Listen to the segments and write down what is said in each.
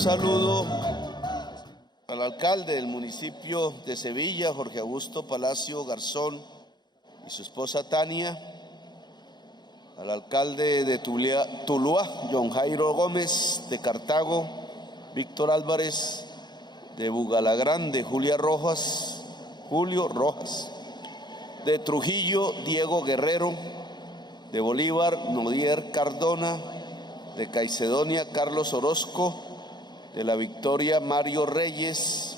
saludo al alcalde del municipio de Sevilla, Jorge Augusto Palacio Garzón, y su esposa Tania, al alcalde de Tuluá, John Jairo Gómez, de Cartago, Víctor Álvarez, de Bugalagrande, Julio Rojas, de Trujillo, Diego Guerrero, de Bolívar, Nodier Cardona, de Caicedonia, Carlos Orozco, de La Victoria, Mario Reyes,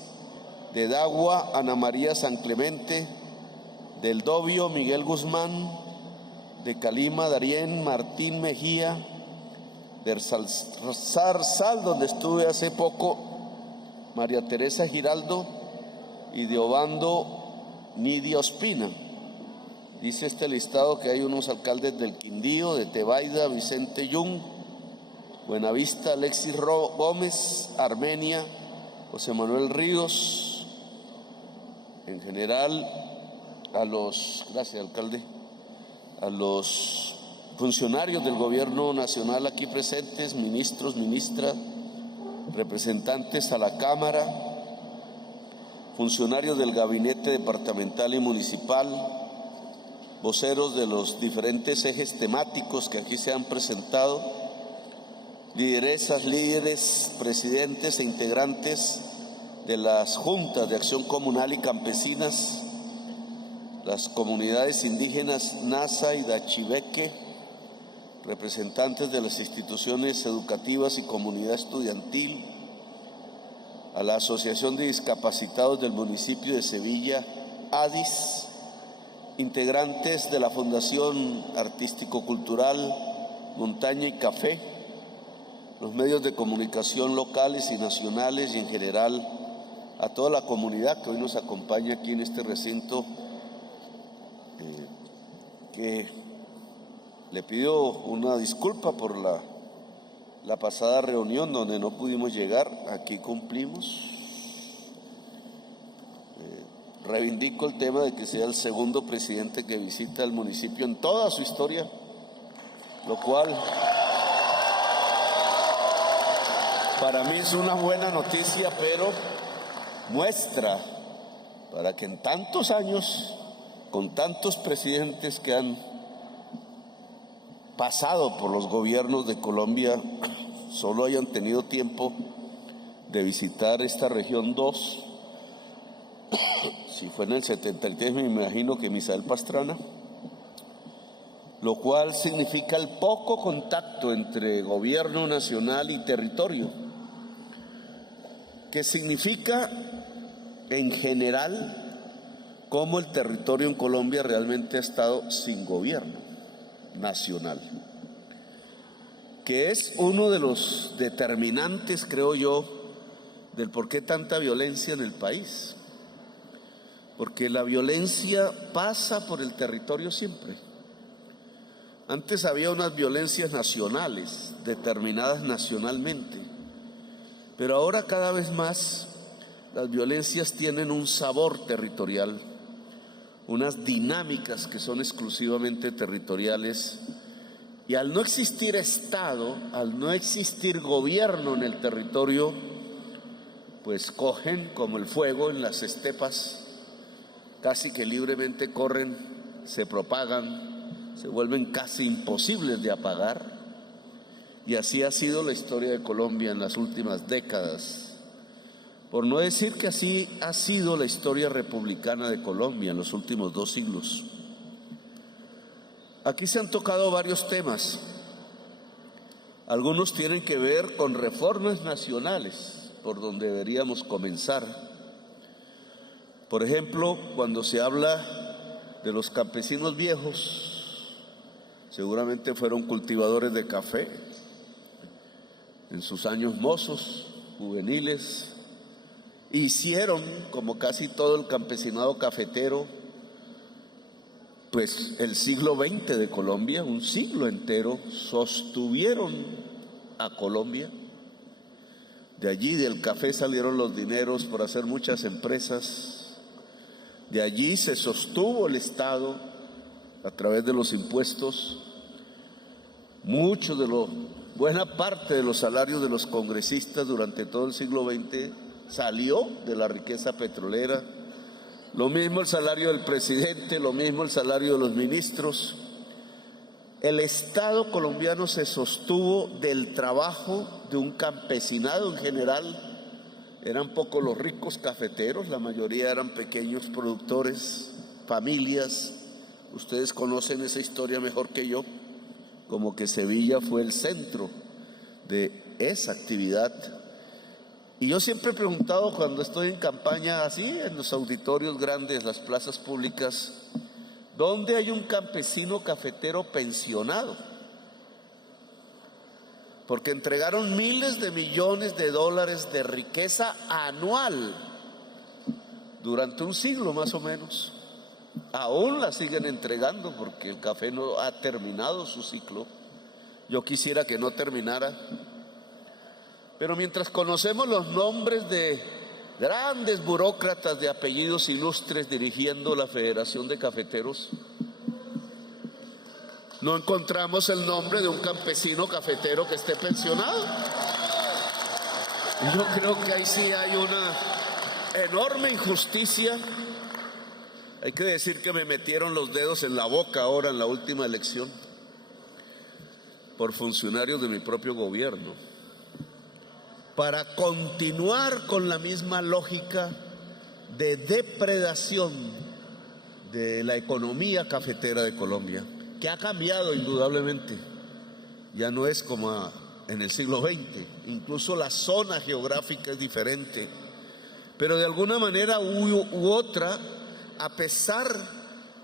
de Dagua, Ana María San Clemente, del Dobio, Miguel Guzmán, de Calima, Darién Martín Mejía, del Zarzal, donde estuve hace poco, María Teresa Giraldo, y de Obando, Nidia Ospina. Dice este listado que hay unos alcaldes del Quindío, de Tebaida, Vicente Yung, Buenavista, Alexis Gómez, Armenia, José Manuel Ríos. En general, gracias alcalde, a los funcionarios del gobierno nacional aquí presentes, ministros, ministras, representantes a la Cámara, funcionarios del gabinete departamental y municipal, voceros de los diferentes ejes temáticos que aquí se han presentado, lideresas, líderes, presidentes e integrantes de las juntas de acción comunal y campesinas, las comunidades indígenas Nasa y Dachibeque, representantes de las instituciones educativas y comunidad estudiantil, a la Asociación de Discapacitados del municipio de Sevilla, ADIS, integrantes de la Fundación Artístico-Cultural Montaña y Café, los medios de comunicación locales y nacionales y en general a toda la comunidad que hoy nos acompaña aquí en este recinto, que le pido una disculpa por la pasada reunión donde no pudimos llegar. Aquí cumplimos. Reivindico el tema de que sea el segundo presidente que visita el municipio en toda su historia, lo cual para mí es una buena noticia, pero muestra para que en tantos años, con tantos presidentes que han pasado por los gobiernos de Colombia, solo hayan tenido tiempo de visitar esta región 2. Si fue en el 73, me imagino que Misael Pastrana, lo cual significa el poco contacto entre gobierno nacional y territorio, que significa en general cómo el territorio en Colombia realmente ha estado sin gobierno nacional, que es uno de los determinantes, creo yo, del por qué tanta violencia en el país, porque la violencia pasa por el territorio siempre. Antes había unas violencias nacionales, determinadas nacionalmente, pero ahora cada vez más las violencias tienen un sabor territorial, unas dinámicas que son exclusivamente territoriales, y al no existir Estado, al no existir gobierno en el territorio, pues cogen como el fuego en las estepas, casi que libremente corren, se propagan, se vuelven casi imposibles de apagar. Y así ha sido la historia de Colombia en las últimas décadas, por no decir que así ha sido la historia republicana de Colombia en los últimos 2 siglos. Aquí se han tocado varios temas. Algunos tienen que ver con reformas nacionales, por donde deberíamos comenzar. Por ejemplo, cuando se habla de los campesinos viejos, seguramente fueron cultivadores de café en sus años mozos, juveniles, hicieron, como casi todo el campesinado cafetero, pues el siglo XX de Colombia, un siglo entero, sostuvieron a Colombia. De allí, del café, salieron los dineros para hacer muchas empresas. De allí se sostuvo el Estado a través de los impuestos. Mucho de lo Buena parte de los salarios de los congresistas durante todo el siglo XX salió de la riqueza petrolera. Lo mismo el salario del presidente, lo mismo el salario de los ministros. El Estado colombiano se sostuvo del trabajo de un campesinado en general. Eran pocos los ricos cafeteros, la mayoría eran pequeños productores, familias. Ustedes conocen esa historia mejor que yo, como que Sevilla fue el centro de esa actividad. Y yo siempre he preguntado cuando estoy en campaña así, en los auditorios grandes, las plazas públicas, ¿dónde hay un campesino cafetero pensionado? Porque entregaron miles de millones de dólares de riqueza anual durante un siglo más o menos. Aún la siguen entregando porque el café no ha terminado su ciclo. Yo quisiera que no terminara. Pero mientras conocemos los nombres de grandes burócratas de apellidos ilustres dirigiendo la Federación de Cafeteros, no encontramos el nombre de un campesino cafetero que esté pensionado. Yo creo que ahí sí hay una enorme injusticia. Hay que decir que me metieron los dedos en la boca ahora en la última elección por funcionarios de mi propio gobierno, para continuar con la misma lógica de depredación de la economía cafetera de Colombia, que ha cambiado indudablemente. Ya no es como en el siglo XX, incluso la zona geográfica es diferente, pero de alguna manera u otra, a pesar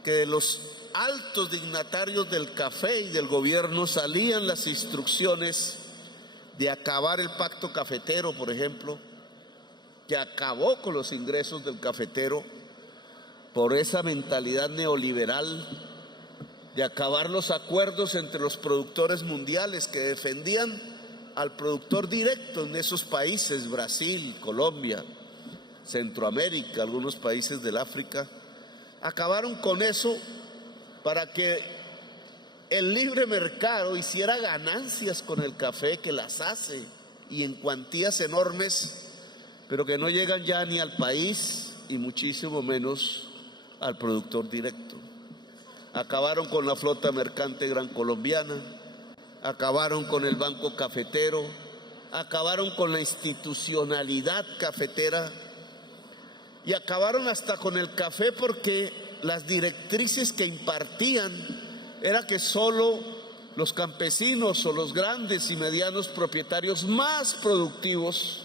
que de los altos dignatarios del café y del gobierno salían las instrucciones de acabar el pacto cafetero, por ejemplo, que acabó con los ingresos del cafetero por esa mentalidad neoliberal de acabar los acuerdos entre los productores mundiales que defendían al productor directo en esos países, Brasil, Colombia, Centroamérica, algunos países del África. Acabaron con eso para que el libre mercado hiciera ganancias con el café, que las hace y en cuantías enormes, pero que no llegan ya ni al país y muchísimo menos al productor directo. Acabaron con la flota mercante gran colombiana, acabaron con el banco cafetero, acabaron con la institucionalidad cafetera y acabaron hasta con el café, porque las directrices que impartían era que solo los campesinos o los grandes y medianos propietarios más productivos,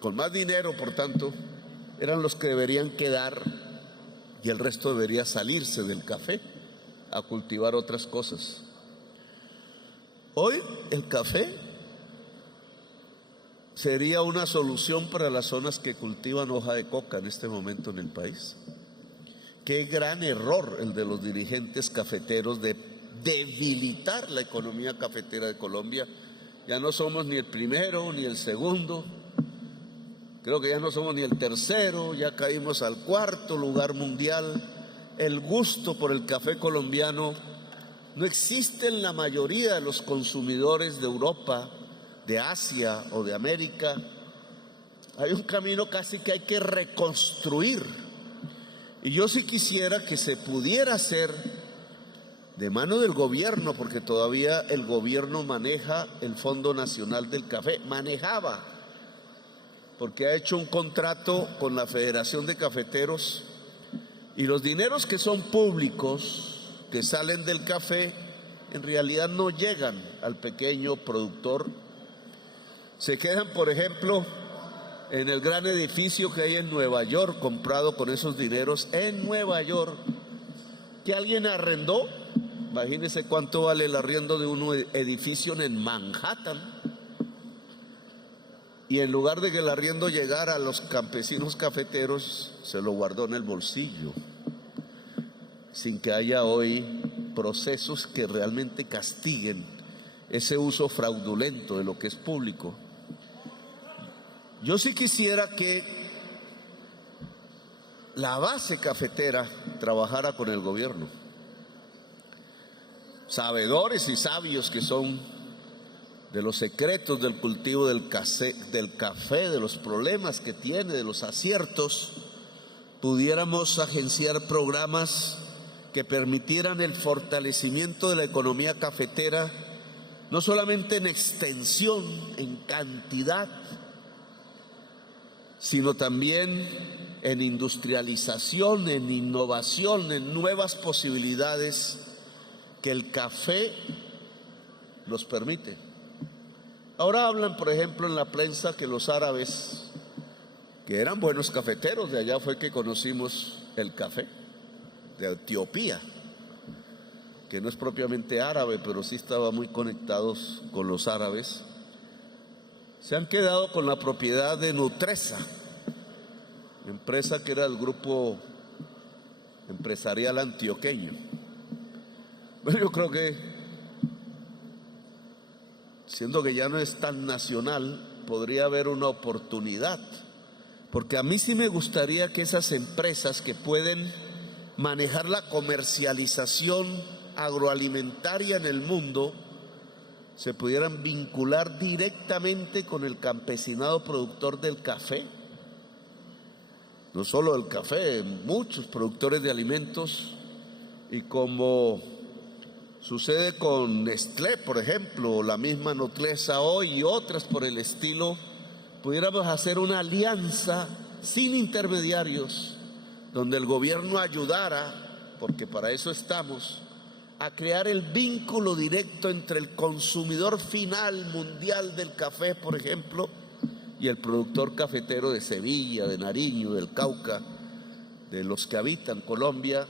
con más dinero por tanto, eran los que deberían quedar y el resto debería salirse del café a cultivar otras cosas. Hoy el café sería una solución para las zonas que cultivan hoja de coca en este momento en el país. Qué gran error el de los dirigentes cafeteros de debilitar la economía cafetera de Colombia. Ya no somos ni el primero ni el segundo, creo que ya no somos ni el tercero, ya caímos al cuarto lugar mundial. El gusto por el café colombiano no existe en la mayoría de los consumidores de Europa, de Asia o de América. Hay un camino casi que hay que reconstruir. Y yo sí quisiera que se pudiera hacer de mano del gobierno, porque todavía el gobierno maneja el Fondo Nacional del Café, manejaba, porque ha hecho un contrato con la Federación de Cafeteros, y los dineros que son públicos, que salen del café, en realidad no llegan al pequeño productor. Se quedan, por ejemplo, en el gran edificio que hay en Nueva York, comprado con esos dineros en Nueva York, que alguien arrendó. Imagínense cuánto vale el arriendo de un edificio en Manhattan. Y en lugar de que el arriendo llegara a los campesinos cafeteros, se lo guardó en el bolsillo, sin que haya hoy procesos que realmente castiguen ese uso fraudulento de lo que es público. Yo sí quisiera que la base cafetera trabajara con el gobierno, sabedores y sabios que son de los secretos del cultivo del café, de los problemas que tiene, de los aciertos, pudiéramos agenciar programas que permitieran el fortalecimiento de la economía cafetera, no solamente en extensión, en cantidad, sino también en industrialización, en innovación, en nuevas posibilidades que el café nos permite. Ahora hablan, por ejemplo, en la prensa que los árabes, que eran buenos cafeteros, de allá fue que conocimos el café, de Etiopía, que no es propiamente árabe, pero sí estaba muy conectados con los árabes, se han quedado con la propiedad de Nutresa, empresa que era el grupo empresarial antioqueño. Bueno, yo creo que, siendo que ya no es tan nacional, podría haber una oportunidad, porque a mí sí me gustaría que esas empresas que pueden manejar la comercialización agroalimentaria en el mundo se pudieran vincular directamente con el campesinado productor del café. No solo del café, muchos productores de alimentos, y como sucede con Nestlé, por ejemplo, la misma Nutresa hoy y otras por el estilo, pudiéramos hacer una alianza sin intermediarios, donde el gobierno ayudara, porque para eso estamos, a crear el vínculo directo entre el consumidor final mundial del café, por ejemplo, y el productor cafetero de Sevilla, de Nariño, del Cauca, de los que habitan Colombia,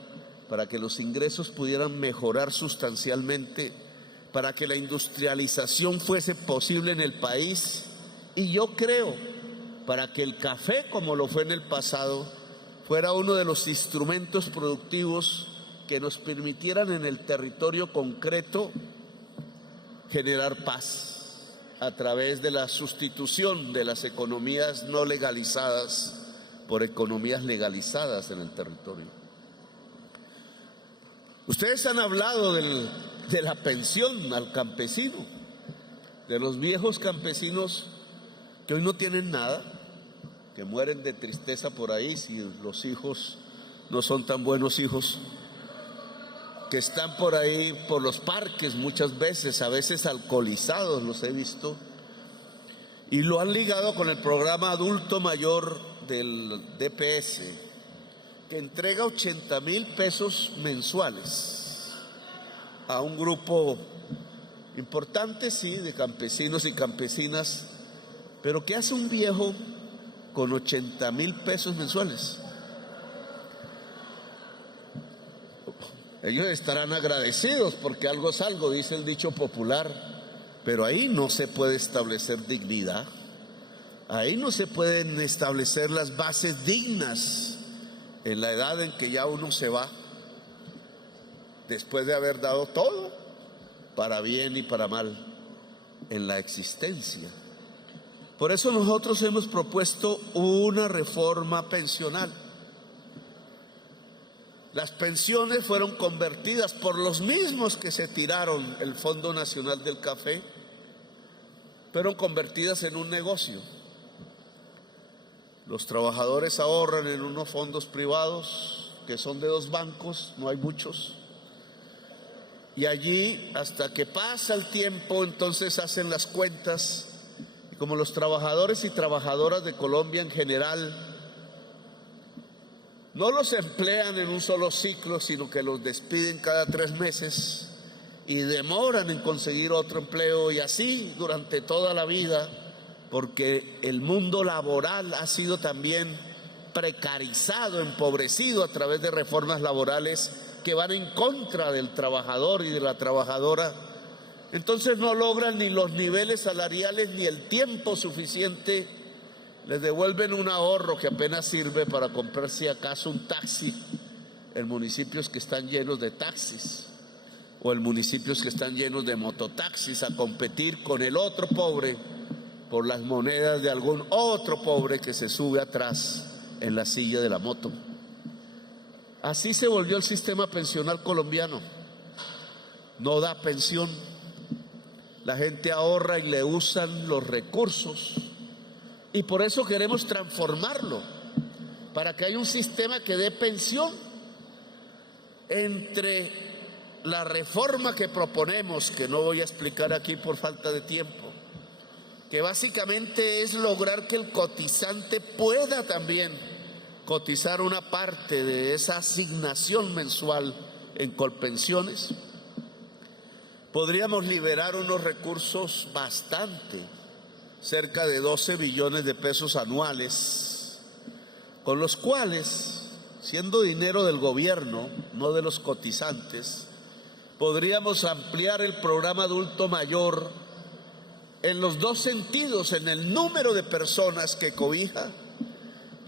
para que los ingresos pudieran mejorar sustancialmente, para que la industrialización fuese posible en el país, y yo creo, para que el café, como lo fue en el pasado, fuera uno de los instrumentos productivos que nos permitieran en el territorio concreto generar paz a través de la sustitución de las economías no legalizadas por economías legalizadas en el territorio. Ustedes han hablado de la pensión al campesino, de los viejos campesinos que hoy no tienen nada, que mueren de tristeza por ahí si los hijos no son tan buenos hijos, que están por ahí por los parques muchas veces, a veces alcoholizados, los he visto, y lo han ligado con el programa adulto mayor del DPS, que entrega 80,000 pesos mensuales a un grupo importante, sí, de campesinos y campesinas, pero ¿qué hace un viejo con 80,000 pesos mensuales? Ellos estarán agradecidos porque algo es algo, dice el dicho popular, pero ahí no se puede establecer dignidad, ahí no se pueden establecer las bases dignas en la edad en que ya uno se va, después de haber dado todo, para bien y para mal, en la existencia. Por eso nosotros hemos propuesto una reforma pensional. Las pensiones fueron convertidas por los mismos que se tiraron el Fondo Nacional del Café, fueron convertidas en un negocio. Los trabajadores ahorran en unos fondos privados que son de 2 bancos, no hay muchos, y allí hasta que pasa el tiempo entonces hacen las cuentas, y como los trabajadores y trabajadoras de Colombia en general no los emplean en un solo ciclo, sino que los despiden cada 3 meses y demoran en conseguir otro empleo, y así durante toda la vida, porque el mundo laboral ha sido también precarizado, empobrecido a través de reformas laborales que van en contra del trabajador y de la trabajadora. Entonces no logran ni los niveles salariales ni el tiempo suficiente. Les devuelven un ahorro que apenas sirve para comprar si acaso un taxi en municipios que están llenos de taxis, o en municipios que están llenos de mototaxis, a competir con el otro pobre por las monedas de algún otro pobre que se sube atrás en la silla de la moto. Así se volvió el sistema pensional colombiano. No da pensión. la gente ahorra y le usan los recursos. Y por eso queremos transformarlo, para que haya un sistema que dé pensión. Entre la reforma que proponemos, que no voy a explicar aquí por falta de tiempo, que básicamente es lograr que el cotizante pueda también cotizar una parte de esa asignación mensual en Colpensiones, podríamos liberar unos recursos bastante, cerca de 12 billones de pesos anuales, con los cuales, siendo dinero del gobierno, no de los cotizantes, podríamos ampliar el programa adulto mayor en los dos sentidos, en el número de personas que cobija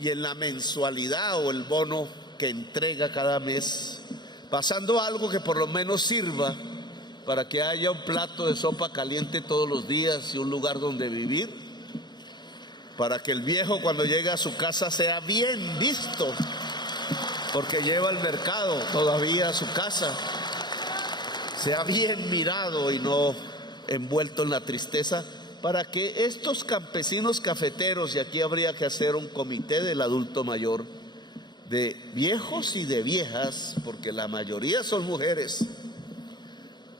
y en la mensualidad o el bono que entrega cada mes, pasando algo que por lo menos sirva para que haya un plato de sopa caliente todos los días y un lugar donde vivir, para que el viejo cuando llegue a su casa sea bien visto, porque lleva al mercado todavía a su casa, sea bien mirado y no envuelto en la tristeza, para que estos campesinos cafeteros, y aquí habría que hacer un comité del adulto mayor, de viejos y de viejas, porque la mayoría son mujeres,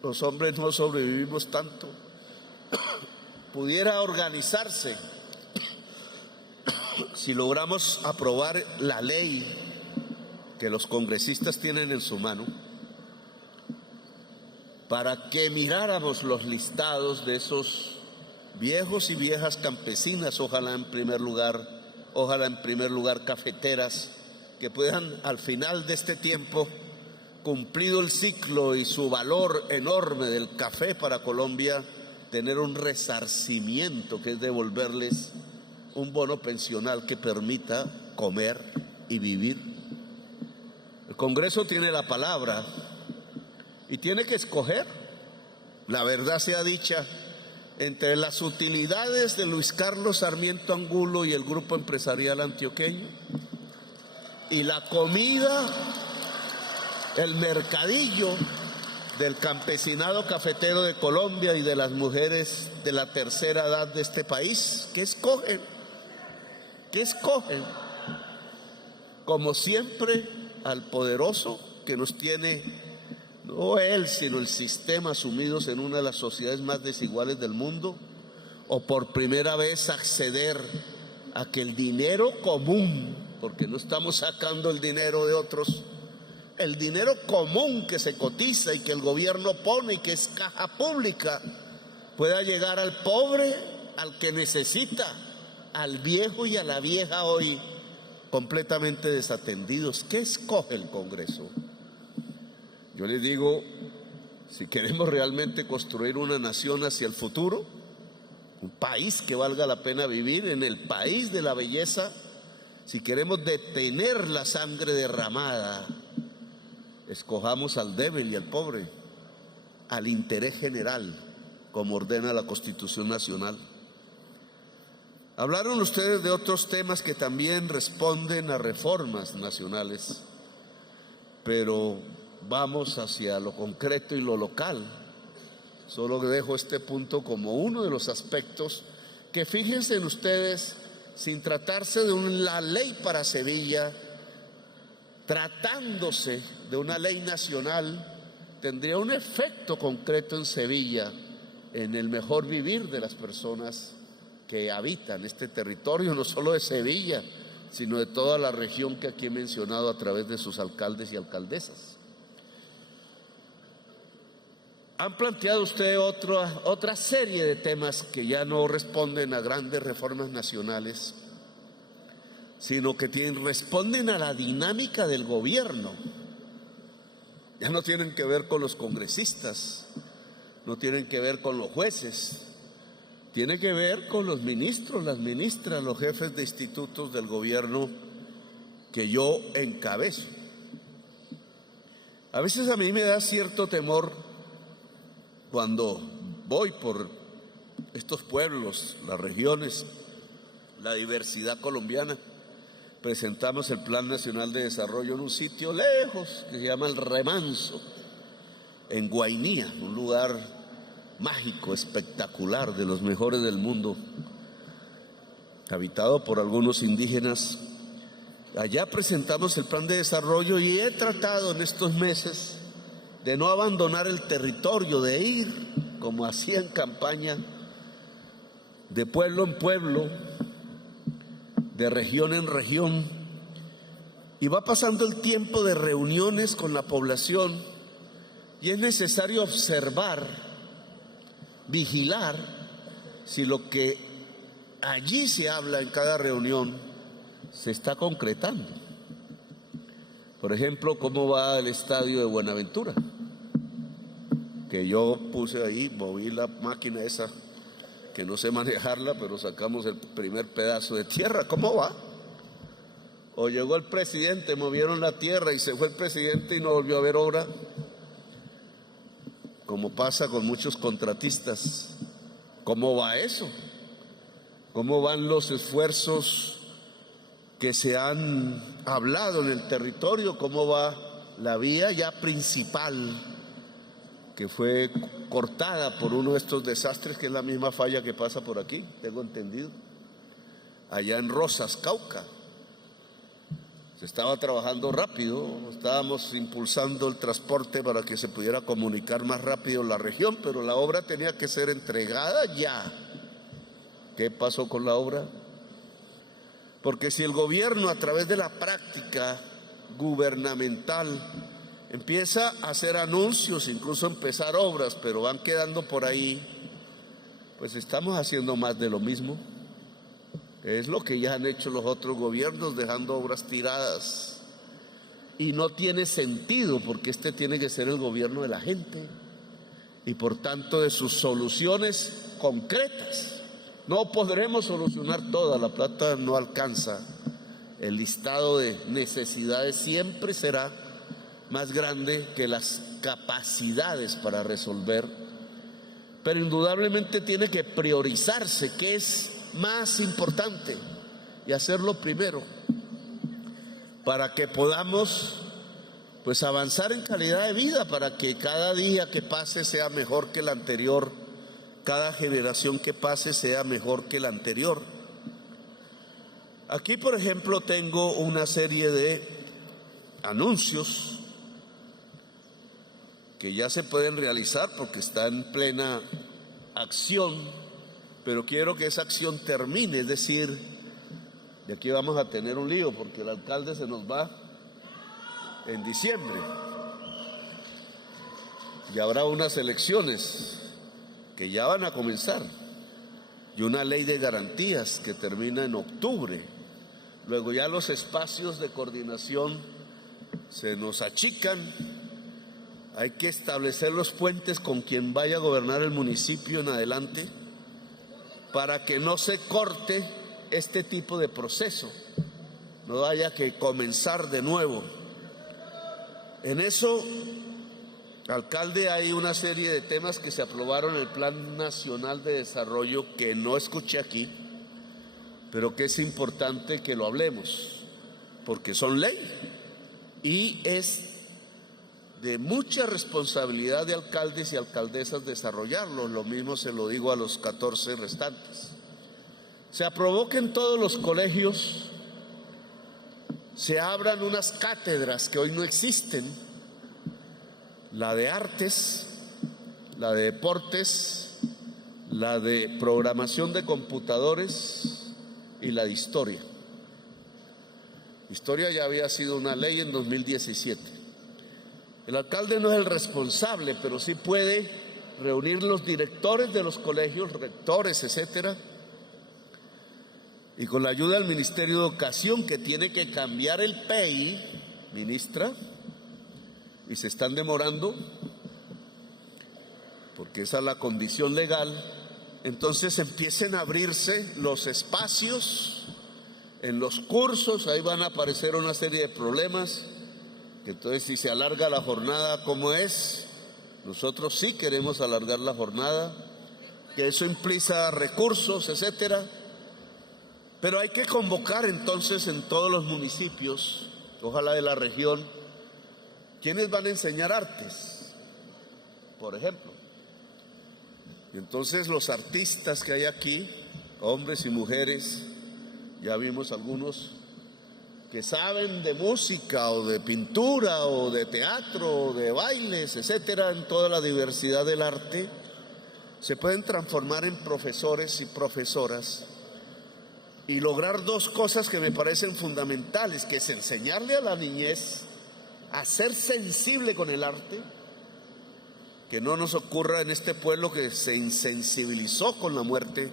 los hombres no sobrevivimos tanto, pudiera organizarse. Si logramos aprobar la ley que los congresistas tienen en su mano, para que miráramos los listados de esos viejos y viejas campesinas, ojalá en primer lugar cafeteras, que puedan al final de este tiempo, cumplido el ciclo y su valor enorme del café para Colombia, tener un resarcimiento, que es devolverles un bono pensional que permita comer y vivir. El Congreso tiene la palabra y tiene que escoger, la verdad sea dicha, entre las utilidades de Luis Carlos Sarmiento Angulo y el grupo empresarial antioqueño, y la comida, el mercadillo del campesinado cafetero de Colombia y de las mujeres de la tercera edad de este país. ¿Qué escogen? ¿Qué escogen? Como siempre, al poderoso que nos tiene, no él, sino el sistema, sumidos en una de las sociedades más desiguales del mundo, o por primera vez acceder a que el dinero común, porque no estamos sacando el dinero de otros, el dinero común que se cotiza y que el gobierno pone y que es caja pública, pueda llegar al pobre, al que necesita, al viejo y a la vieja hoy completamente desatendidos. ¿Qué escoge el Congreso? Yo les digo, si queremos realmente construir una nación hacia el futuro, un país que valga la pena vivir, en el país de la belleza, si queremos detener la sangre derramada, escojamos al débil y al pobre, al interés general, como ordena la Constitución Nacional. Hablaron ustedes de otros temas que también responden a reformas nacionales, pero vamos hacia lo concreto y lo local. Solo dejo este punto como uno de los aspectos que, fíjense en ustedes, sin tratarse de una ley para Sevilla, tratándose de una ley nacional, tendría un efecto concreto en Sevilla, en el mejor vivir de las personas que habitan este territorio, no solo de Sevilla, sino de toda la región que aquí he mencionado a través de sus alcaldes y alcaldesas. Han planteado ustedes otra serie de temas que ya no responden a grandes reformas nacionales, sino que responden a la dinámica del gobierno. Ya no tienen que ver con los congresistas, no tienen que ver con los jueces, tiene que ver con los ministros, las ministras, los jefes de institutos del gobierno que yo encabezo. A veces a mí me da cierto temor cuando voy por estos pueblos, las regiones, la diversidad colombiana. Presentamos el Plan Nacional de Desarrollo en un sitio lejos que se llama El Remanso, en Guainía, un lugar mágico, espectacular, de los mejores del mundo, habitado por algunos indígenas. Allá presentamos el plan de desarrollo y he tratado en estos meses de no abandonar el territorio, de ir, como hacía en campaña, de pueblo en pueblo, de región en región, y va pasando el tiempo de reuniones con la población y es necesario observar, vigilar si lo que allí se habla en cada reunión se está concretando. Por ejemplo, ¿cómo va el estadio de Buenaventura? Que yo puse ahí, moví la máquina esa, que no sé manejarla, pero sacamos el primer pedazo de tierra. ¿Cómo va? O llegó el presidente, movieron la tierra y se fue el presidente y no volvió a haber obra, como pasa con muchos contratistas. ¿Cómo va eso? ¿Cómo van los esfuerzos que se han hablado en el territorio? ¿Cómo va la vía ya principal que fue cortada por uno de estos desastres, que es la misma falla que pasa por aquí, tengo entendido, allá en Rosas, Cauca? Se estaba trabajando rápido, estábamos impulsando el transporte para que se pudiera comunicar más rápido la región, pero la obra tenía que ser entregada ya. ¿Qué pasó con la obra? Porque si el gobierno, a través de la práctica gubernamental, empieza a hacer anuncios, incluso empezar obras, pero van quedando por ahí, pues estamos haciendo más de lo mismo. Es lo que ya han hecho los otros gobiernos, dejando obras tiradas. Y no tiene sentido, porque este tiene que ser el gobierno de la gente y por tanto de sus soluciones concretas. No podremos solucionar toda, la plata no alcanza. El listado de necesidades siempre será más grande que las capacidades para resolver, pero indudablemente tiene que priorizarse qué es más importante y hacerlo primero para que podamos pues avanzar en calidad de vida, para que cada día que pase sea mejor que el anterior, cada generación que pase sea mejor que la anterior. Aquí, por ejemplo, tengo una serie de anuncios que ya se pueden realizar porque está en plena acción, pero quiero que esa acción termine, es decir, de aquí vamos a tener un lío porque el alcalde se nos va en diciembre y habrá unas elecciones que ya van a comenzar y una ley de garantías que termina en octubre. Luego ya los espacios de coordinación se nos achican. Hay que establecer los puentes con quien vaya a gobernar el municipio en adelante para que no se corte este tipo de proceso, no haya que comenzar de nuevo. En eso, alcalde, hay una serie de temas que se aprobaron en el Plan Nacional de Desarrollo que no escuché aquí, pero que es importante que lo hablemos, porque son ley y es de mucha responsabilidad de alcaldes y alcaldesas desarrollarlo. Lo mismo se lo digo a los 14 restantes. Se aprobó que en todos los colegios se abran unas cátedras que hoy no existen, la de artes, la de deportes, la de programación de computadores y la de historia. Historia ya había sido una ley en 2017. El alcalde no es el responsable, pero sí puede reunir los directores de los colegios, rectores, etcétera, y con la ayuda del Ministerio de Educación, que tiene que cambiar el PEI, ministra, y se están demorando, porque esa es la condición legal. Entonces empiecen a abrirse los espacios en los cursos, ahí van a aparecer una serie de problemas. Entonces, si se alarga la jornada como es, nosotros sí queremos alargar la jornada, que eso implica recursos, etcétera. Pero hay que convocar entonces en todos los municipios, ojalá de la región, ¿quiénes van a enseñar artes? Por ejemplo, Y entonces los artistas que hay aquí, hombres y mujeres, ya vimos algunos que saben de música o de pintura o de teatro o de bailes, etcétera, en toda la diversidad del arte, se pueden transformar en profesores y profesoras y lograr dos cosas que me parecen fundamentales, que es enseñarle a la niñez a ser sensible con el arte, que no nos ocurra en este pueblo que se insensibilizó con la muerte.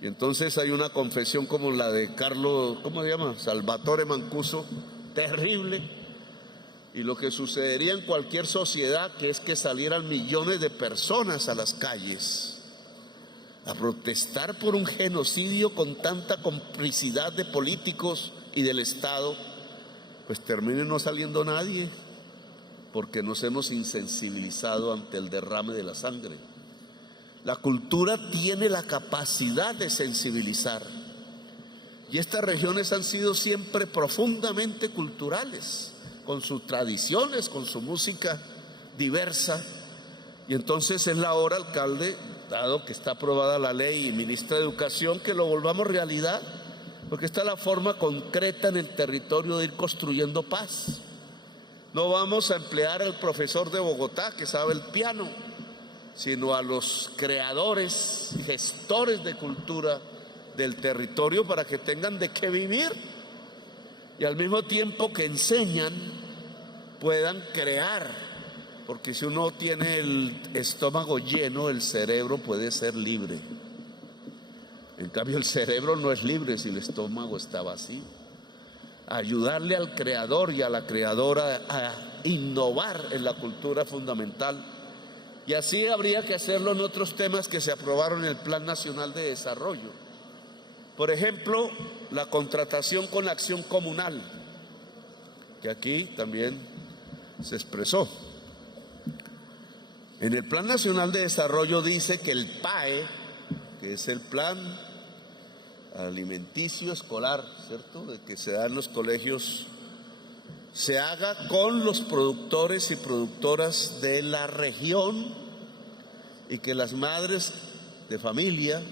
Y entonces hay una confesión como la de Carlos, ¿cómo se llama? Salvatore Mancuso, terrible. Y lo que sucedería en cualquier sociedad, que es que salieran millones de personas a las calles a protestar por un genocidio con tanta complicidad de políticos y del Estado, pues termine no saliendo nadie, porque nos hemos insensibilizado ante el derrame de la sangre. La cultura tiene la capacidad de sensibilizar, y estas regiones han sido siempre profundamente culturales, con sus tradiciones, con su música diversa. Y entonces es la hora, alcalde, dado que está aprobada la ley y ministra de Educación, que lo volvamos realidad, porque esta es la forma concreta en el territorio de ir construyendo paz. No vamos a emplear al profesor de Bogotá que sabe el piano, sino a los creadores y gestores de cultura del territorio para que tengan de qué vivir y al mismo tiempo que enseñan puedan crear, porque si uno tiene el estómago lleno, el cerebro puede ser libre. En cambio el cerebro no es libre si el estómago está vacío. Ayudarle al creador y a la creadora a innovar en la cultura fundamental. Y así habría que hacerlo en otros temas que se aprobaron en el Plan Nacional de Desarrollo. Por ejemplo, la contratación con la acción comunal, que aquí también se expresó. En el Plan Nacional de Desarrollo dice que el PAE, que es el Plan Alimenticio Escolar, ¿cierto?, de que se da en los colegios, se haga con los productores y productoras de la región y que las madres de familia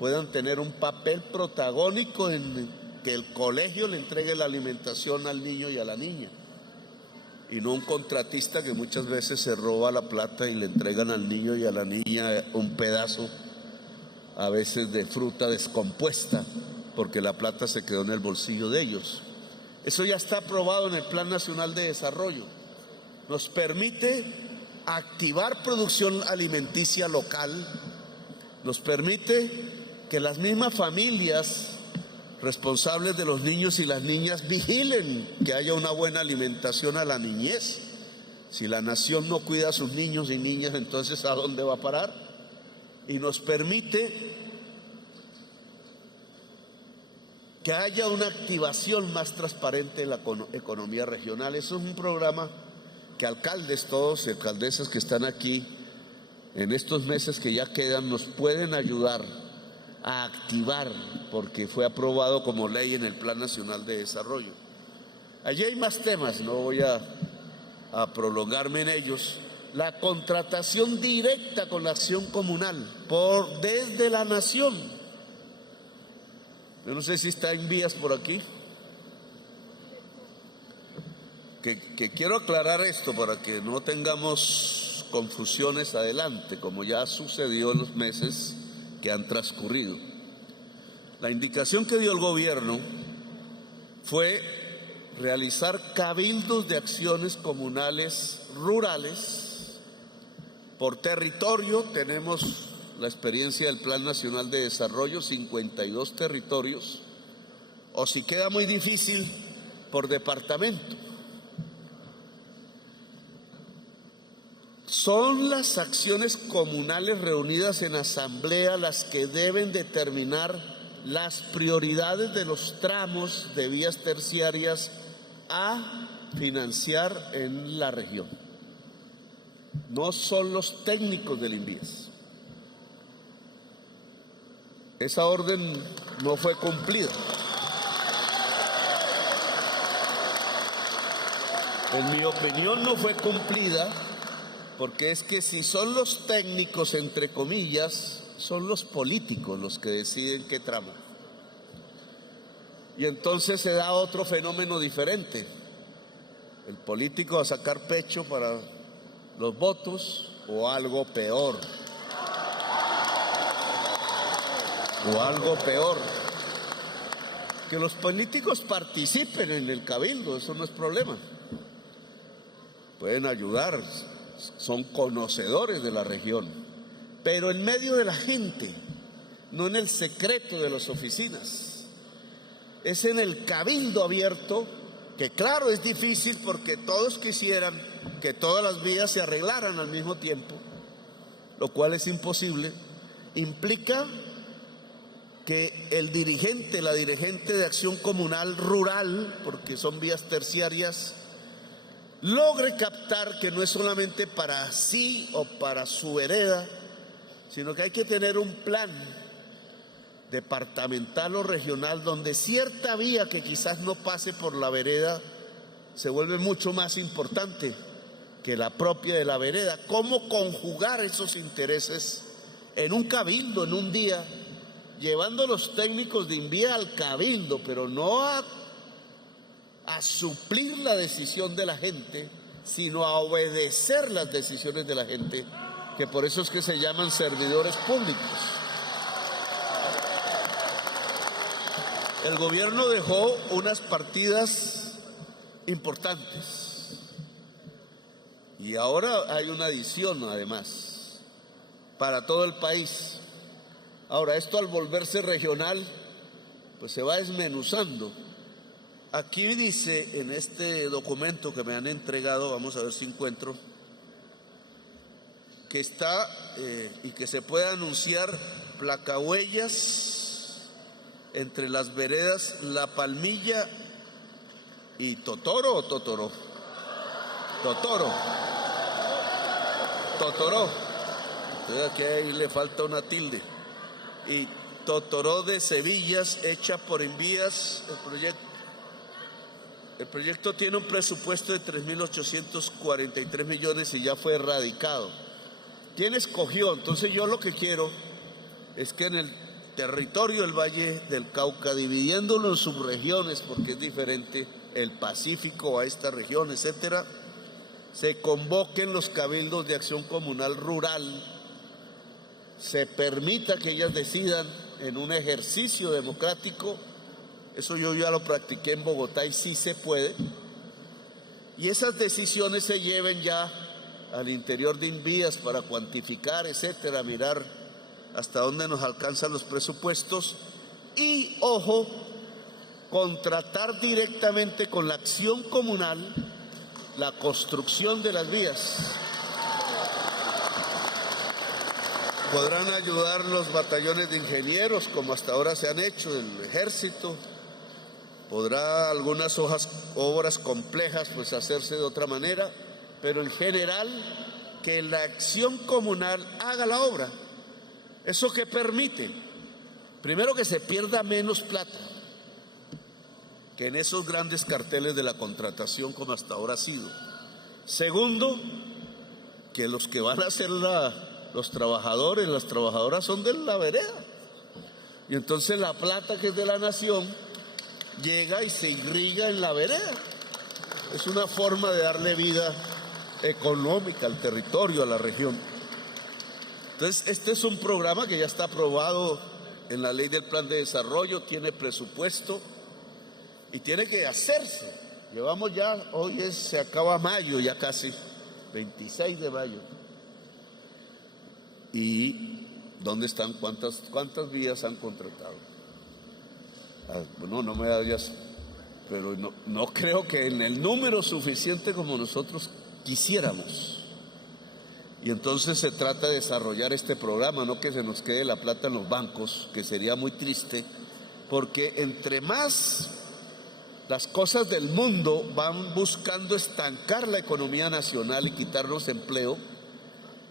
puedan tener un papel protagónico en que el colegio le entregue la alimentación al niño y a la niña, y no un contratista que muchas veces se roba la plata y le entregan al niño y a la niña un pedazo, a veces de fruta descompuesta, porque la plata se quedó en el bolsillo de ellos. Eso ya está aprobado en el Plan Nacional de Desarrollo. Nos permite activar producción alimenticia local, nos permite que las mismas familias responsables de los niños y las niñas vigilen que haya una buena alimentación a la niñez. Si la nación no cuida a sus niños y niñas, entonces ¿a dónde va a parar? Y nos permite que haya una activación más transparente de la economía regional. Eso es un programa que alcaldes todos y alcaldesas que están aquí en estos meses que ya quedan nos pueden ayudar a activar, porque fue aprobado como ley en el Plan Nacional de Desarrollo. Allí hay más temas, no voy a prolongarme en ellos. La contratación directa con la acción comunal desde la nación. Yo no sé si está en vías por aquí. Que quiero aclarar esto para que no tengamos confusiones adelante, como ya sucedió en los meses que han transcurrido. La indicación que dio el gobierno fue realizar cabildos de acciones comunales rurales por territorio. Tenemos la experiencia del Plan Nacional de Desarrollo, 52 territorios, o si queda muy difícil, por departamento. Son las acciones comunales reunidas en asamblea las que deben determinar las prioridades de los tramos de vías terciarias a financiar en la región. No son los técnicos del INVIES. Esa orden no fue cumplida. En mi opinión no fue cumplida porque es que si son los técnicos, entre comillas, son los políticos los que deciden qué tramo. Y entonces se da otro fenómeno diferente. El político va a sacar pecho para los votos o algo peor. O algo peor. Que los políticos participen en el cabildo, eso no es problema. Pueden ayudar, son conocedores de la región, pero en medio de la gente, no en el secreto de las oficinas. Es en el cabildo abierto, que claro, es difícil porque todos quisieran que todas las vías se arreglaran al mismo tiempo, lo cual es imposible. Implica que el dirigente, la dirigente de acción comunal rural, porque son vías terciarias, logre captar que no es solamente para sí o para su vereda, sino que hay que tener un plan departamental o regional donde cierta vía que quizás no pase por la vereda se vuelve mucho más importante que la propia de la vereda. ¿Cómo conjugar esos intereses en un cabildo, en un día, llevando los técnicos de INVÍA al cabildo, pero no a suplir la decisión de la gente, sino a obedecer las decisiones de la gente, que por eso es que se llaman servidores públicos? El gobierno dejó unas partidas importantes y ahora hay una adición además para todo el país. Ahora, esto al volverse regional, pues se va desmenuzando. Aquí dice en este documento que me han entregado, vamos a ver si encuentro, que está y que se puede anunciar placahuellas entre las veredas La Palmilla y Totoro o Totoró. Totoró. Entonces aquí ahí le falta una tilde. Y Totoró de Sevillas, hecha por Envías. El proyecto tiene un presupuesto de 3.843 millones y ya fue erradicado. ¿Quién escogió? Entonces yo lo que quiero es que en el territorio del Valle del Cauca, dividiéndolo en subregiones, porque es diferente el Pacífico a esta región, etcétera, se convoquen los cabildos de acción comunal rural, se permita que ellas decidan en un ejercicio democrático. Eso yo ya lo practiqué en Bogotá y sí se puede, y esas decisiones se lleven ya al interior de INVÍAS para cuantificar, etcétera, mirar hasta dónde nos alcanzan los presupuestos y, ojo, contratar directamente con la acción comunal la construcción de las vías. Podrán ayudar los batallones de ingenieros, como hasta ahora se han hecho, del ejército. Podrá algunas obras complejas pues hacerse de otra manera, pero en general que la acción comunal haga la obra. ¿Eso qué permite? Primero, que se pierda menos plata que en esos grandes carteles de la contratación como hasta ahora ha sido. Segundo, que los que van a ser los trabajadores, las trabajadoras son de la vereda. Y entonces la plata que es de la nación llega y se irriga en la vereda. Es una forma de darle vida económica al territorio, a la región. Entonces, este es un programa que ya está aprobado en la ley del plan de desarrollo, tiene presupuesto y tiene que hacerse. Llevamos ya, se acaba mayo, ya casi, 26 de mayo. ¿Y dónde están? ¿Cuántas vías han contratado? Bueno, no me vayas, pero no creo que en el número suficiente como nosotros quisiéramos. Y entonces se trata de desarrollar este programa, no que se nos quede la plata en los bancos, que sería muy triste, porque entre más las cosas del mundo van buscando estancar la economía nacional y quitarnos empleo,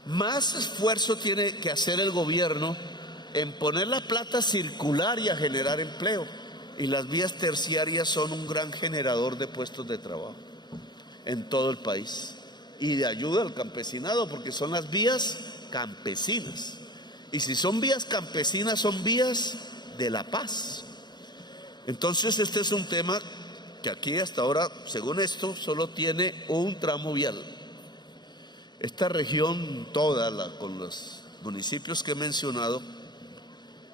más esfuerzo tiene que hacer el gobierno en poner la plata a circular y a generar empleo. Y las vías terciarias son un gran generador de puestos de trabajo en todo el país. y de ayuda al campesinado, porque son las vías campesinas. Y si son vías campesinas, son vías de la paz. Entonces este es un tema que aquí hasta ahora, según esto, solo tiene un tramo vial. Esta región toda, con los municipios que he mencionado,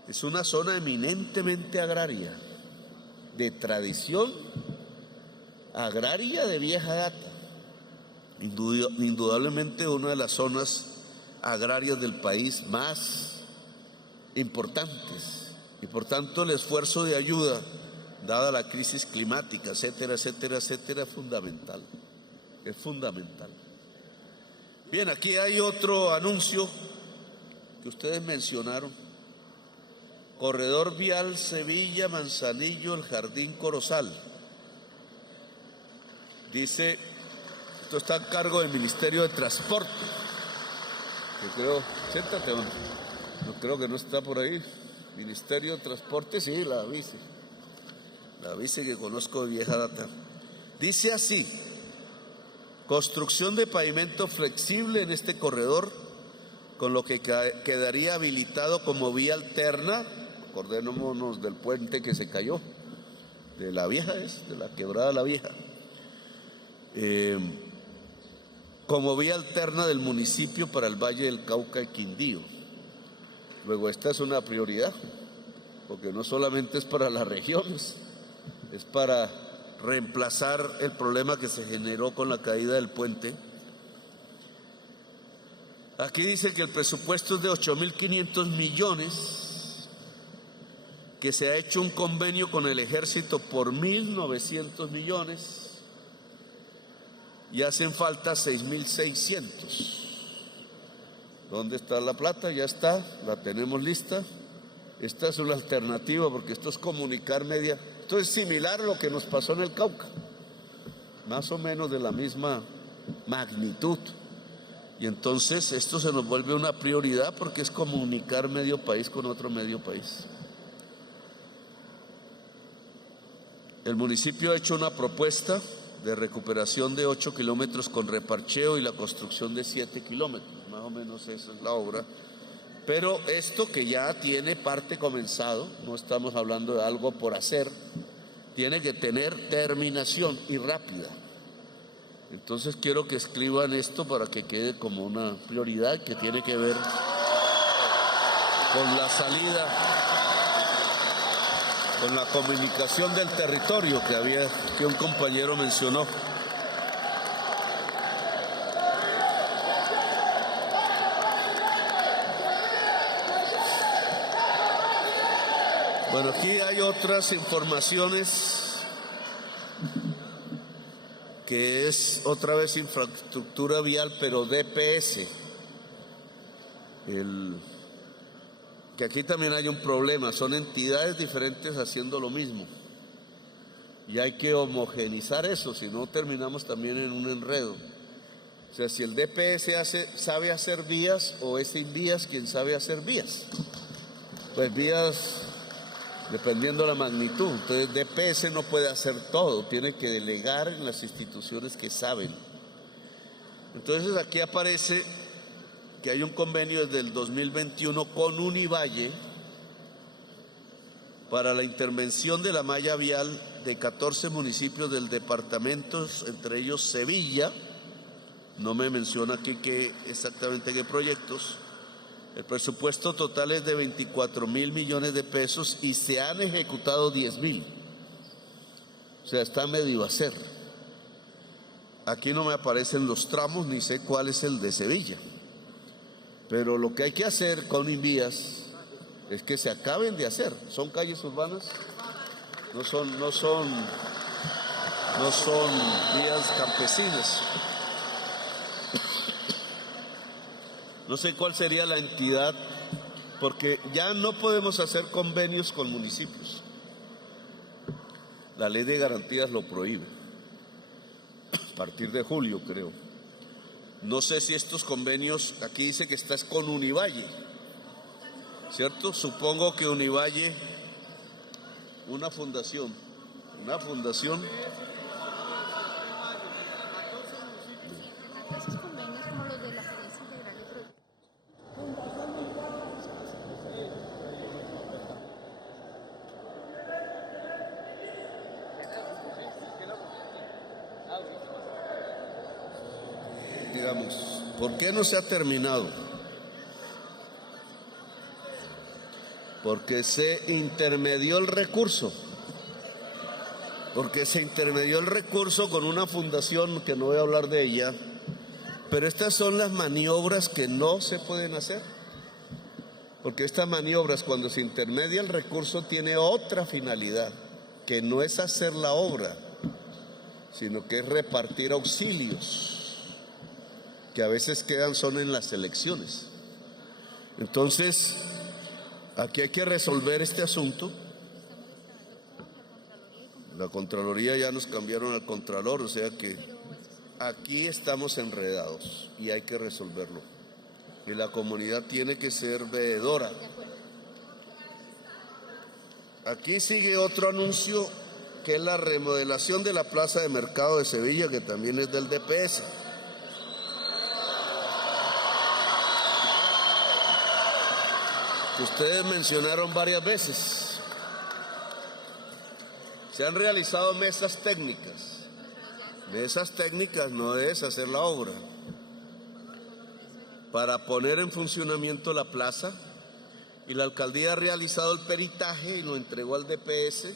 es una zona eminentemente agraria, de tradición agraria de vieja data. Indudablemente una de las zonas agrarias del país más importantes, y por tanto el esfuerzo de ayuda, dada la crisis climática, etcétera, etcétera, etcétera, es fundamental. Es fundamental. Bien, aquí hay otro anuncio que ustedes mencionaron. Corredor vial Sevilla, Manzanillo, el Jardín Corozal. Dice, esto está a cargo del Ministerio de Transporte. Yo creo, siéntate, hombre. Yo creo que no está por ahí. Ministerio de Transporte, sí, la vice que conozco de vieja data. Dice así: construcción de pavimento flexible en este corredor, con lo que quedaría habilitado como vía alterna. Acordémonos del puente que se cayó, de la vieja, de la quebrada La Vieja, como vía alterna del municipio para el Valle del Cauca y Quindío. Luego, esta es una prioridad, porque no solamente es para las regiones, es para reemplazar el problema que se generó con la caída del puente. Aquí dice que el presupuesto es de 8.500 millones, que se ha hecho un convenio con el Ejército por 1.900 millones y hacen falta 6.600. ¿Dónde está la plata? Ya está, la tenemos lista. Esta es una alternativa, porque esto es comunicar media. Esto es similar a lo que nos pasó en el Cauca, más o menos de la misma magnitud. Y entonces esto se nos vuelve una prioridad, porque es comunicar medio país con otro medio país. El municipio ha hecho una propuesta de recuperación de 8 kilómetros con reparcheo y la construcción de 7 kilómetros. Más o menos esa es la obra. Pero esto, que ya tiene parte comenzado, no estamos hablando de algo por hacer, tiene que tener terminación y rápida. Entonces quiero que escriban esto para que quede como una prioridad que tiene que ver con la salida, con la comunicación del territorio que un compañero mencionó. Bueno, aquí hay otras informaciones, que es otra vez infraestructura vial, pero DPS. Que aquí también hay un problema, son entidades diferentes haciendo lo mismo. Y hay que homogenizar eso, si no terminamos también en un enredo. O sea, si el DPS sabe hacer vías, o es sin vías quien sabe hacer vías. Pues vías, dependiendo de la magnitud. Entonces DPS no puede hacer todo, tiene que delegar en las instituciones que saben. Entonces aquí aparece que hay un convenio desde el 2021 con Univalle para la intervención de la malla vial de 14 municipios del departamento, entre ellos Sevilla. No me menciona aquí exactamente qué proyectos. El presupuesto total es de 24.000 millones de pesos y se han ejecutado 10.000. O sea, está medio a hacer. Aquí no me aparecen los tramos, ni sé cuál es el de Sevilla. Pero lo que hay que hacer con Invías es que se acaben de hacer. Son calles urbanas, no son vías campesinas. No sé cuál sería la entidad, porque ya no podemos hacer convenios con municipios. La ley de garantías lo prohíbe, a partir de julio, creo. No sé si estos convenios, aquí dice que estás con Univalle, ¿cierto? Supongo que Univalle, una fundación. Veamos, ¿por qué no se ha terminado? Porque se intermedió el recurso. Porque se intermedió el recurso con una fundación que no voy a hablar de ella, pero estas son las maniobras que no se pueden hacer. Porque estas maniobras, cuando se intermedia el recurso, tiene otra finalidad, que no es hacer la obra, sino que es repartir auxilios, que a veces son en las elecciones. Entonces, aquí hay que resolver este asunto. La Contraloría ya nos cambiaron al Contralor, o sea que aquí estamos enredados y hay que resolverlo. Y la comunidad tiene que ser veedora. Aquí sigue otro anuncio, que es la remodelación de la plaza de mercado de Sevilla, que también es del DPS. Que ustedes mencionaron varias veces. Se han realizado mesas técnicas. Mesas técnicas no es hacer la obra. Para poner en funcionamiento la plaza, y la alcaldía ha realizado el peritaje y lo entregó al DPS.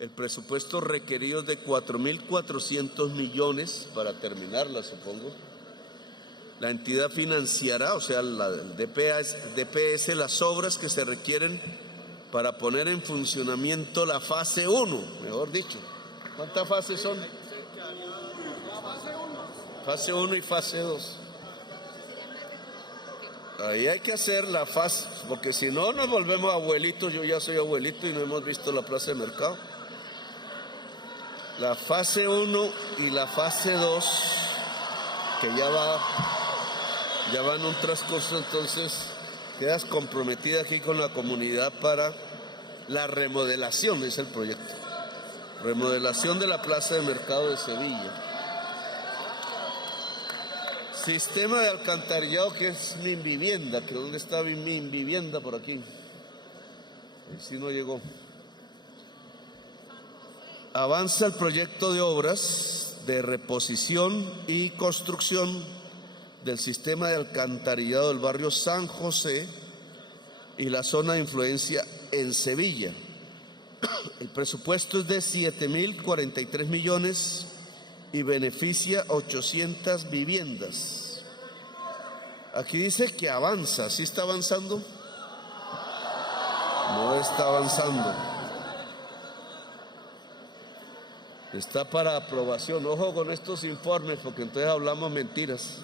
El presupuesto requerido es de 4.400 millones para terminarla, supongo. La entidad financiará, o sea, el DPS, las obras que se requieren para poner en funcionamiento la fase 1, mejor dicho. ¿Cuántas fases son? Fase 1 y fase 2. Ahí hay que hacer la fase, porque si no nos volvemos abuelitos. Yo ya soy abuelito y no hemos visto la plaza de mercado. La fase 1 y la fase 2, que ya van un transcurso, entonces quedas comprometida aquí con la comunidad para la remodelación, es el proyecto. Remodelación de la plaza de mercado de Sevilla. Sistema de alcantarillado, que es Minvivienda, que ¿dónde está Minvivienda? Por aquí. Ahí sí no llegó. Avanza el proyecto de obras de reposición y construcción del sistema de alcantarillado del barrio San José y la zona de influencia en Sevilla. El presupuesto es de 7.043 millones y beneficia 800 viviendas. Aquí dice que avanza. ¿Sí está avanzando? No está avanzando. Está para aprobación. Ojo con estos informes, porque entonces hablamos mentiras.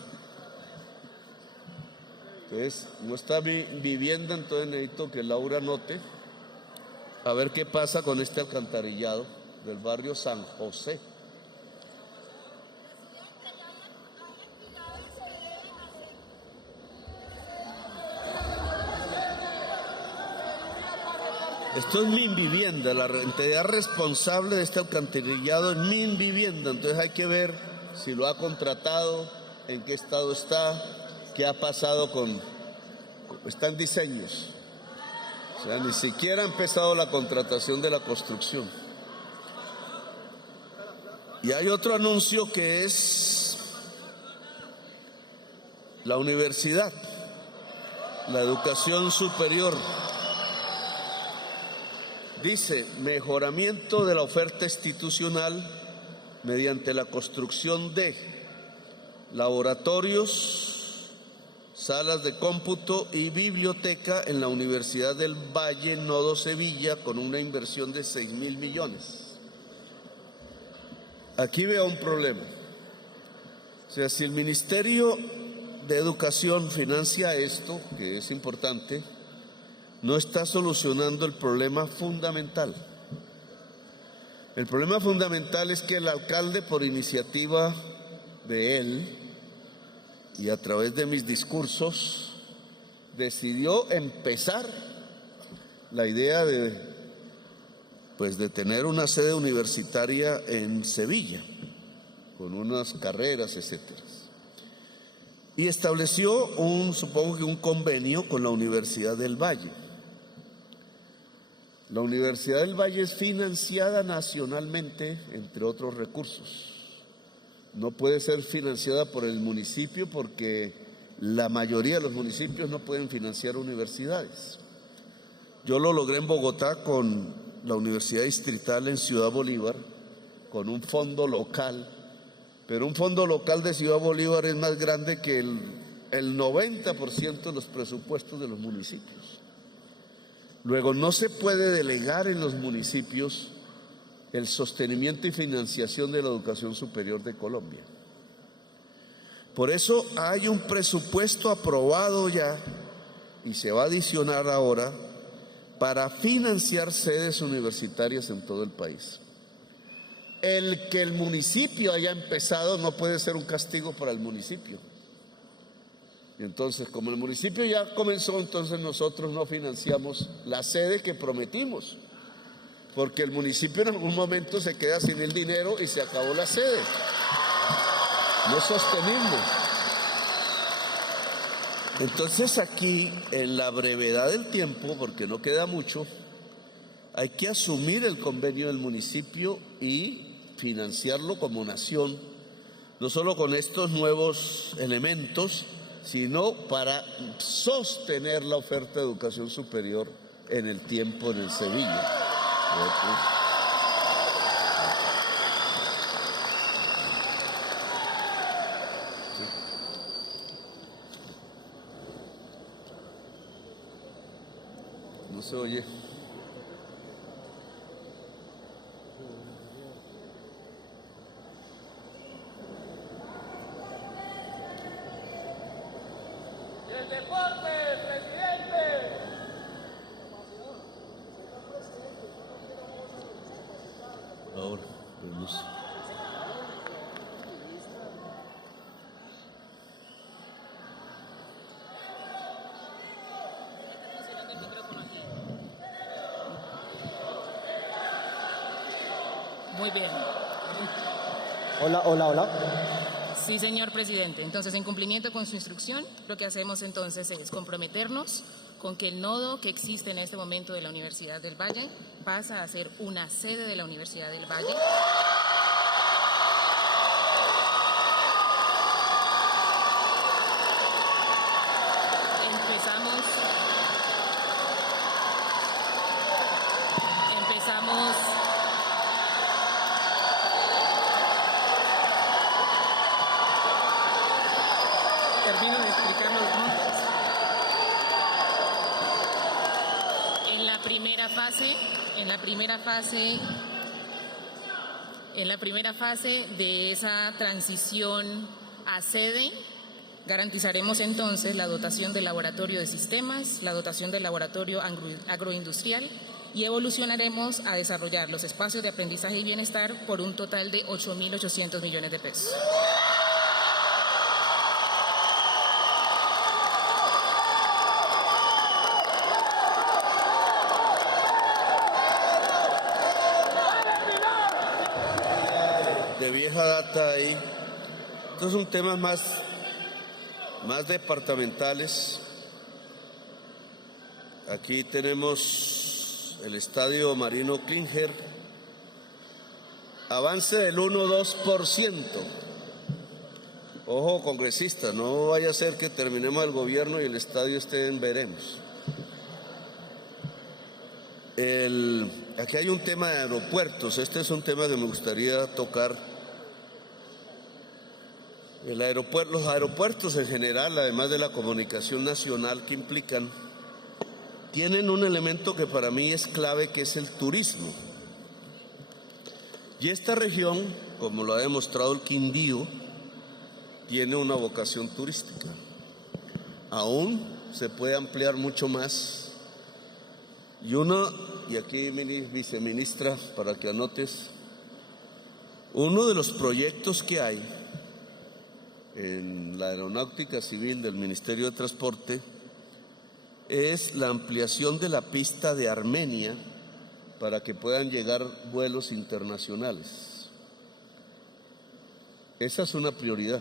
Entonces, no está vivienda, entonces necesito que Laura anote a ver qué pasa con este alcantarillado del barrio San José. Esto es Minvivienda, la entidad responsable de este alcantarillado es Minvivienda, entonces hay que ver si lo ha contratado, en qué estado está, qué ha pasado está en diseños. O sea, ni siquiera ha empezado la contratación de la construcción. Y hay otro anuncio que es la universidad, la educación superior. Dice, mejoramiento de la oferta institucional mediante la construcción de laboratorios, salas de cómputo y biblioteca en la Universidad del Valle Nodo Sevilla con una inversión de 6.000 millones. Aquí veo un problema. O sea, si el Ministerio de Educación financia esto, que es importante, no está solucionando el problema fundamental. El problema fundamental es que el alcalde, por iniciativa de él y a través de mis discursos, decidió empezar la idea de tener una sede universitaria en Sevilla, con unas carreras, etcétera. Y estableció supongo que un convenio con la Universidad del Valle. La Universidad del Valle es financiada nacionalmente, entre otros recursos. no puede ser financiada por el municipio porque la mayoría de los municipios no pueden financiar universidades. Yo lo logré en Bogotá con la Universidad Distrital en Ciudad Bolívar, con un fondo local, pero un fondo local de Ciudad Bolívar es más grande que el 90% de los presupuestos de los municipios. Luego, no se puede delegar en los municipios el sostenimiento y financiación de la educación superior de Colombia. Por eso hay un presupuesto aprobado ya y se va a adicionar ahora para financiar sedes universitarias en todo el país. El que el municipio haya empezado no puede ser un castigo para el municipio. Y entonces, como el municipio ya comenzó, entonces nosotros no financiamos la sede que prometimos, porque el municipio en algún momento se queda sin el dinero y se acabó la sede. No es sostenible. Entonces aquí, en la brevedad del tiempo, porque no queda mucho, hay que asumir el convenio del municipio y financiarlo como nación, no solo con estos nuevos elementos, sino para sostener la oferta de educación superior en el tiempo en el Sevilla. No se oye. ¡El deporte, presidente! Ahora, vamos. Muy bien. Hola. Sí, señor presidente. Entonces, en cumplimiento con su instrucción, lo que hacemos entonces es comprometernos con que el nodo que existe en este momento de la Universidad del Valle pasa a ser una sede de la Universidad del Valle. Empezamos termino de explicar los montos. En la primera fase de esa transición a sede, garantizaremos entonces la dotación del laboratorio de sistemas, la dotación del laboratorio agroindustrial y evolucionaremos a desarrollar los espacios de aprendizaje y bienestar por un total de 8.800 millones de pesos. De vieja data ahí. Estos son temas más departamentales. Aquí tenemos el estadio Marino Klinger, avance del 1,2%. Ojo, congresista, no vaya a ser que terminemos el gobierno y el estadio esté en veremos. Aquí hay un tema de aeropuertos. Este es un tema que me gustaría tocar. Los aeropuertos en general, además de la comunicación nacional que implican, tienen un elemento que para mí es clave, que es el turismo. Y esta región, como lo ha demostrado el Quindío, tiene una vocación turística. Aún se puede ampliar mucho más. Y aquí, viceministra, para que anotes, uno de los proyectos que hay en la aeronáutica civil del Ministerio de Transporte es la ampliación de la pista de Armenia para que puedan llegar vuelos internacionales. Esa es una prioridad,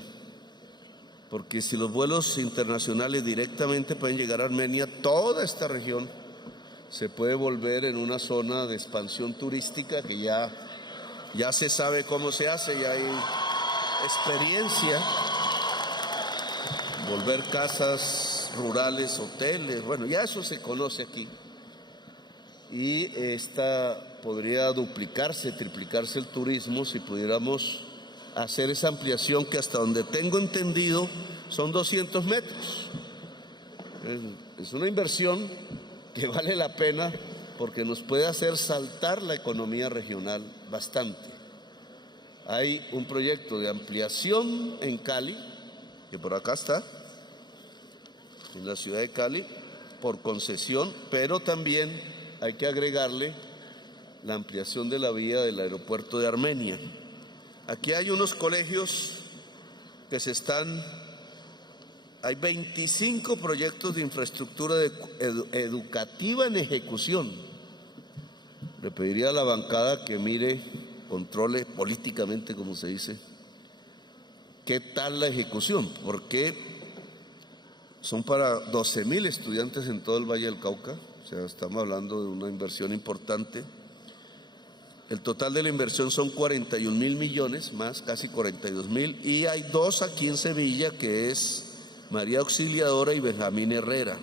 porque si los vuelos internacionales directamente pueden llegar a Armenia, toda esta región se puede volver en una zona de expansión turística que ya se sabe cómo se hace, ya hay experiencia, volver casas rurales, hoteles, bueno, ya eso se conoce aquí. Y esta podría duplicarse, triplicarse el turismo si pudiéramos hacer esa ampliación que hasta donde tengo entendido son 200 metros. Es una inversión que vale la pena porque nos puede hacer saltar la economía regional bastante. Hay un proyecto de ampliación en Cali, que por acá está, en la ciudad de Cali, por concesión, pero también hay que agregarle la ampliación de la vía del aeropuerto de Armenia. Aquí hay unos colegios que hay 25 proyectos de infraestructura educativa en ejecución. Le pediría a la bancada que mire, controle políticamente, como se dice, qué tal la ejecución, porque son para 12,000 estudiantes en todo el Valle del Cauca, o sea, estamos hablando de una inversión importante. El total de la inversión son 41,000 millones, más casi 42,000, y hay dos aquí en Sevilla, que es María Auxiliadora y Benjamín Herrera.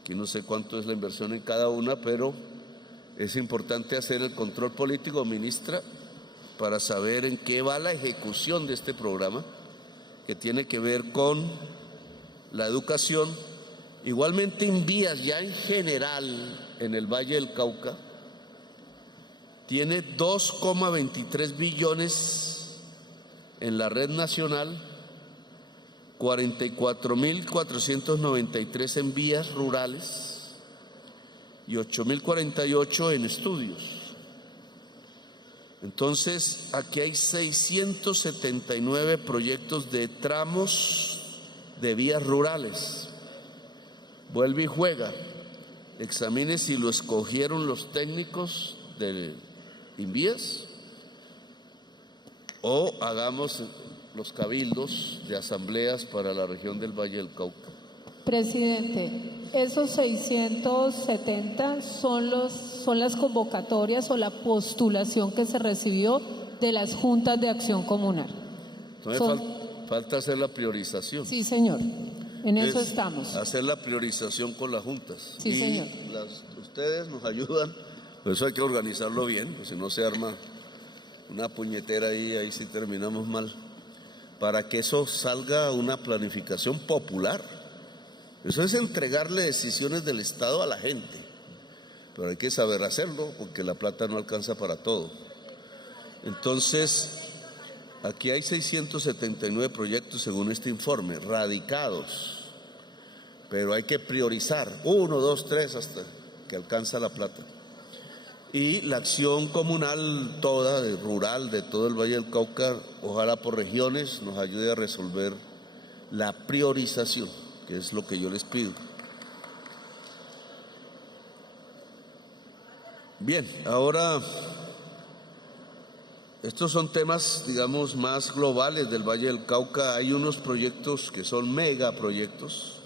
Aquí no sé cuánto es la inversión en cada una, pero es importante hacer el control político, ministra, para saber en qué va la ejecución de este programa, que tiene que ver con la educación. Igualmente en vías, ya en general, en el Valle del Cauca, tiene 2,23 billones en la red nacional, 44,493 en vías rurales y 8,048 en estudios. Entonces, aquí hay 679 proyectos de tramos de vías rurales. Vuelve y juega. Examine si lo escogieron los técnicos de Invías o hagamos los cabildos de asambleas para la región del Valle del Cauca. Presidente, esos 670 son las convocatorias o la postulación que se recibió de las juntas de acción comunal. Entonces falta hacer la priorización. Sí, señor. En eso estamos. Hacer la priorización con las juntas. Sí, señor. Ustedes nos ayudan, pero eso hay que organizarlo bien, pues si no se arma una puñetera ahí sí terminamos mal. Para que eso salga una planificación popular. Eso es entregarle decisiones del Estado a la gente, pero hay que saber hacerlo porque la plata no alcanza para todo. Entonces, aquí hay 679 proyectos según este informe, radicados, pero hay que priorizar 1, 2, 3 hasta que alcanza la plata. Y la acción comunal toda, rural, de todo el Valle del Cauca, ojalá por regiones, nos ayude a resolver la priorización, que es lo que yo les pido. Bien, ahora, estos son temas, digamos, más globales del Valle del Cauca. Hay unos proyectos que son megaproyectos,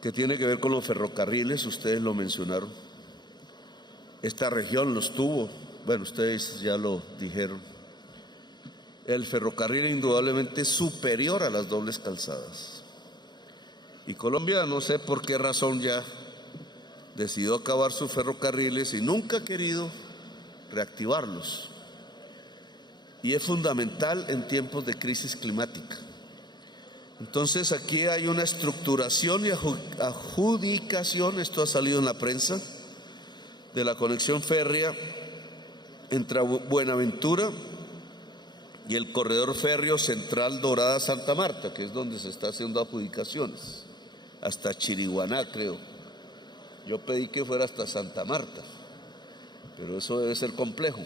que tienen que ver con los ferrocarriles, ustedes lo mencionaron. Esta región los tuvo, bueno, ustedes ya lo dijeron. El ferrocarril indudablemente es superior a las dobles calzadas. Y Colombia, no sé por qué razón, ya decidió acabar sus ferrocarriles y nunca ha querido reactivarlos. Y es fundamental en tiempos de crisis climática. Entonces aquí hay una estructuración y adjudicación, esto ha salido en la prensa, de la conexión férrea entre Buenaventura y el corredor férreo central Dorada-Santa Marta, que es donde se está haciendo adjudicaciones, hasta Chiriguaná, creo. Yo pedí que fuera hasta Santa Marta, pero eso debe ser complejo.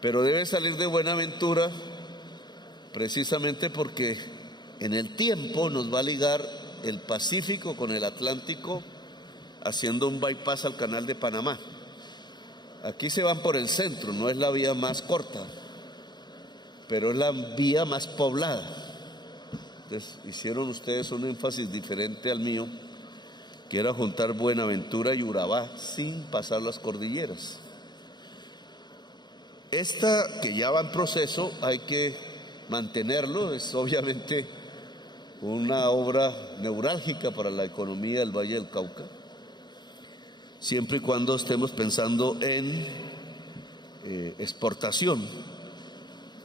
Pero debe salir de Buenaventura precisamente porque en el tiempo nos va a ligar el Pacífico con el Atlántico, haciendo un bypass al canal de Panamá. Aquí se van por el centro, no es la vía más corta, pero es la vía más poblada. Entonces hicieron ustedes un énfasis diferente al mío, que era juntar Buenaventura y Urabá sin pasar las cordilleras. esta que ya va en proceso hay que mantenerlo, es obviamente una obra neurálgica para la economía del Valle del Cauca, siempre y cuando estemos pensando en exportación.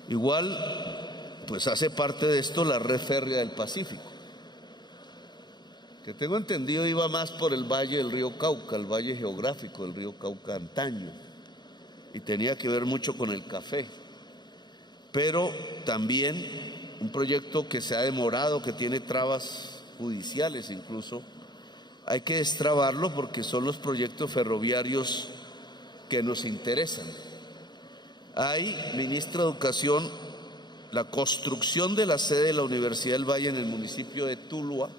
Igual, pues hace parte de esto la red férrea del Pacífico, que tengo entendido iba más por el valle del río Cauca, el valle geográfico del río Cauca antaño, y tenía que ver mucho con el café, pero también un proyecto que se ha demorado, que tiene trabas judiciales incluso, hay que destrabarlo porque son los proyectos ferroviarios que nos interesan. Hay, ministra de Educación, la construcción de la sede de la Universidad del Valle en el municipio de Tuluá,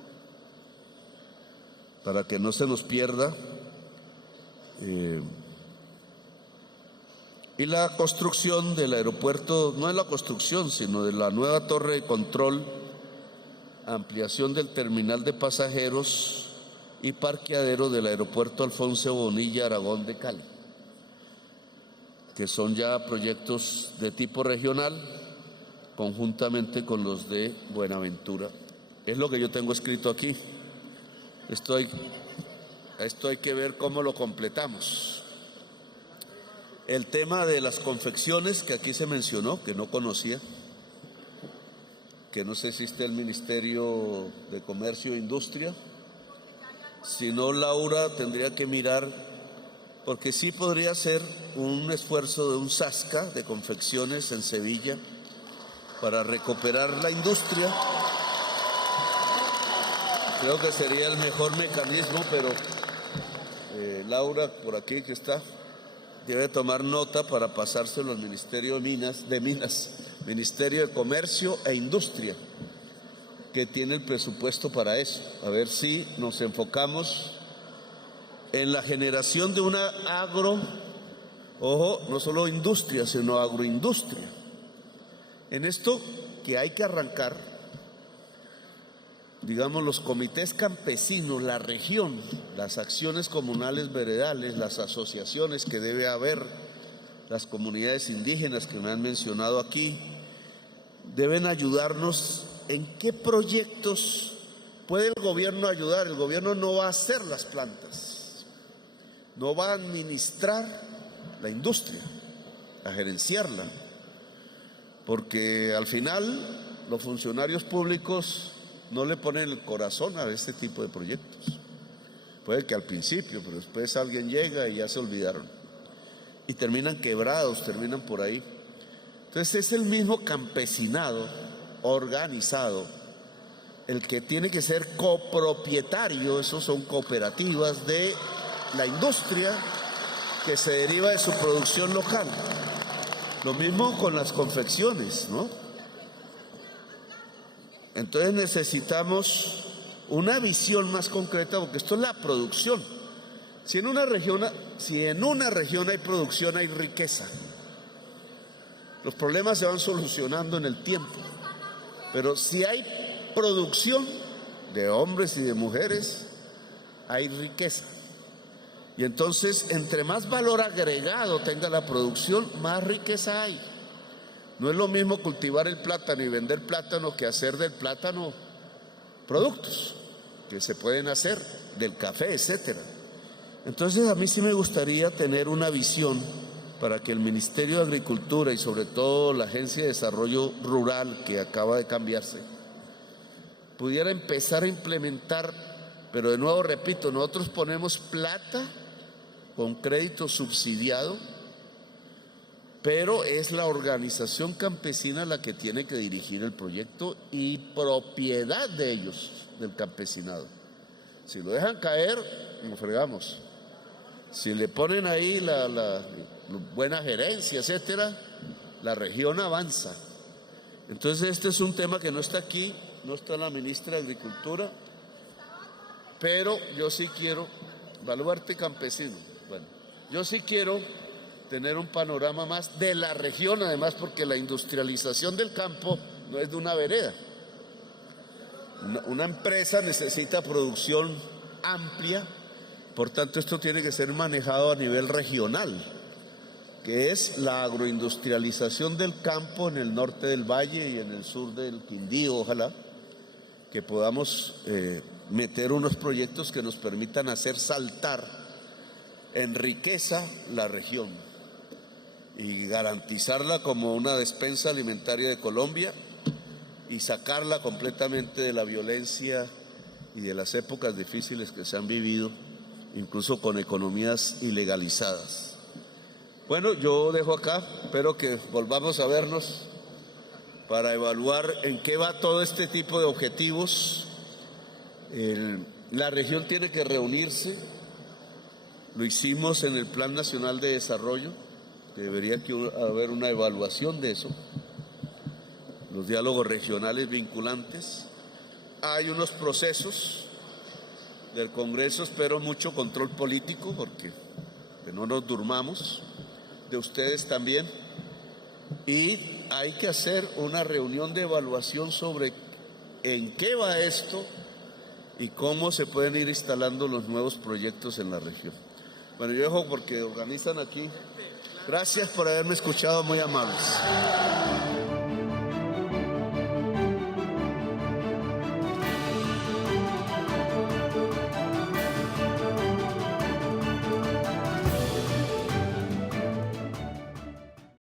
para que no se nos pierda, y la construcción del aeropuerto, no es la construcción, sino de la nueva torre de control, ampliación del terminal de pasajeros y parqueadero del aeropuerto Alfonso Bonilla Aragón de Cali, que son ya proyectos de tipo regional, conjuntamente con los de Buenaventura. Es lo que yo tengo escrito aquí. Esto hay que ver cómo lo completamos. El tema de las confecciones, que aquí se mencionó, que no conocía, que no sé si está el Ministerio de Comercio e Industria. Si no, Laura tendría que mirar, porque sí podría ser un esfuerzo de un Sasca de confecciones en Sevilla para recuperar la industria. Creo que sería el mejor mecanismo, pero Laura, por aquí que está, debe tomar nota para pasárselo al Ministerio de Minas, Ministerio de Comercio e Industria, que tiene el presupuesto para eso. A ver si nos enfocamos en la generación de una no solo industria, sino agroindustria. En esto que hay que arrancar, digamos, los comités campesinos, la región, las acciones comunales veredales, las asociaciones que debe haber, las comunidades indígenas que me han mencionado aquí, deben ayudarnos en qué proyectos puede el gobierno ayudar. El gobierno no va a hacer las plantas, no va a administrar la industria, a gerenciarla, porque al final los funcionarios públicos no le ponen el corazón a este tipo de proyectos. Puede que al principio, pero después alguien llega y ya se olvidaron. Y terminan quebrados, terminan por ahí. Entonces es el mismo campesinado organizado el que tiene que ser copropietario, esos son cooperativas de la industria que se deriva de su producción local. Lo mismo con las confecciones, ¿no? Entonces necesitamos una visión más concreta, porque esto es la producción. Si en una región hay producción, hay riqueza. Los problemas se van solucionando en el tiempo. Pero si hay producción de hombres y de mujeres, hay riqueza. Y entonces, entre más valor agregado tenga la producción, más riqueza hay. No es lo mismo cultivar el plátano y vender plátano que hacer del plátano productos que se pueden hacer, del café, etcétera. Entonces a mí sí me gustaría tener una visión para que el Ministerio de Agricultura y sobre todo la Agencia de Desarrollo Rural, que acaba de cambiarse, pudiera empezar a implementar, pero de nuevo repito, nosotros ponemos plata con crédito subsidiado, pero es la organización campesina la que tiene que dirigir el proyecto y propiedad de ellos, del campesinado. Si lo dejan caer, nos fregamos. Si le ponen ahí la buena gerencia, etcétera, la región avanza. Entonces este es un tema que no está aquí, no está la ministra de Agricultura, pero yo sí quiero, baluarte campesino, bueno, yo sí quiero tener un panorama más de la región, además porque la industrialización del campo no es de una vereda. Una empresa necesita producción amplia, por tanto esto tiene que ser manejado a nivel regional. que es la agroindustrialización del campo en el norte del valle y en el sur del Quindío. Ojalá que podamos meter unos proyectos que nos permitan hacer saltar en riqueza la región y garantizarla como una despensa alimentaria de Colombia y sacarla completamente de la violencia y de las épocas difíciles que se han vivido, incluso con economías ilegalizadas. Bueno, yo dejo acá, espero que volvamos a vernos para evaluar en qué va todo este tipo de objetivos. La región tiene que reunirse, lo hicimos en el Plan Nacional de Desarrollo, que debería haber una evaluación de eso, los diálogos regionales vinculantes. Hay unos procesos del Congreso, espero mucho control político, porque que no nos durmamos, de ustedes también, y hay que hacer una reunión de evaluación sobre en qué va esto y cómo se pueden ir instalando los nuevos proyectos en la región. Bueno, yo dejo porque organizan aquí. Gracias por haberme escuchado, muy amables.